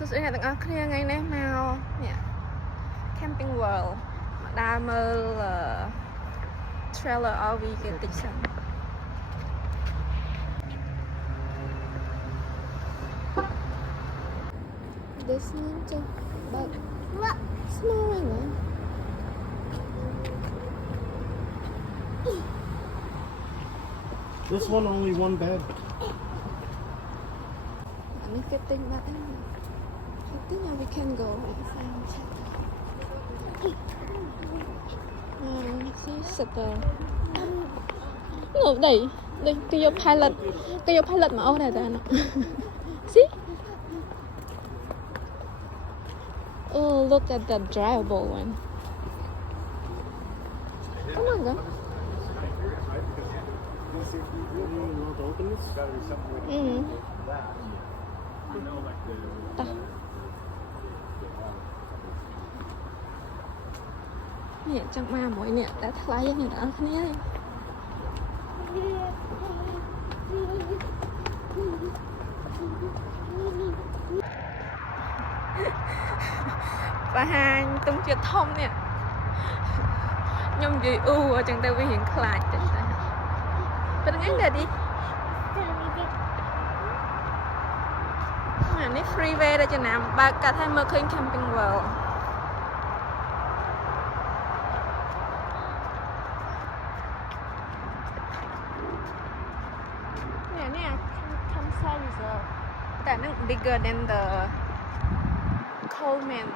សួស្តីអ្នកទាំងអស់គ្នាថ្ងៃនេះមកនេះ Camping World មកដើរមើល trailer RV គេតិចសិនThis one just but small one This one only one bed. Ini keting banget. I think we can go. See settle. No, đây cái pilot mà ô này ta nó. See? Oh, look at the drivable one. Come on, go. Nè trong ma mỗi nè đã thay nè đã thế này và hai tung chưa thông nè nhung gì u ở trong tay vi hiện khai trên tay phải ngắn ra đi này freeway đây cho nào ba cả thay mơ khinh Camping World nè campsite reserve that is bigger than the Coleman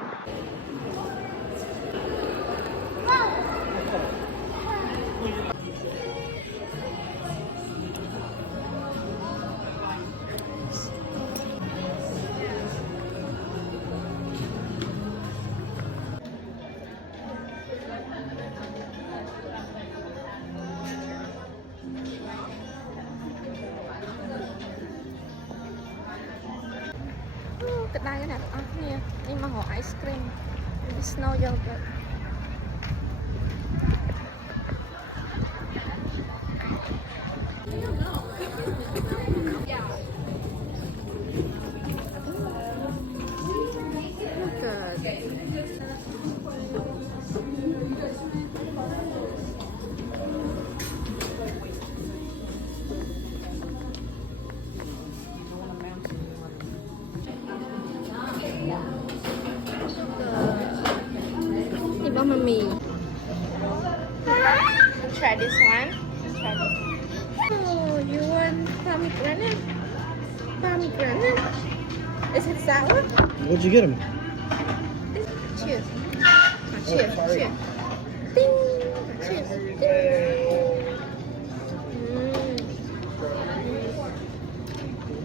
cái đây nè nè nhưng mà họ ice cream snow yogurt Mommy. Try this one. Try this. Oh, you want pomegranate? Pomegranate? Is it sour? Where'd you get them? Cheers. Oh, cheers. Cheers.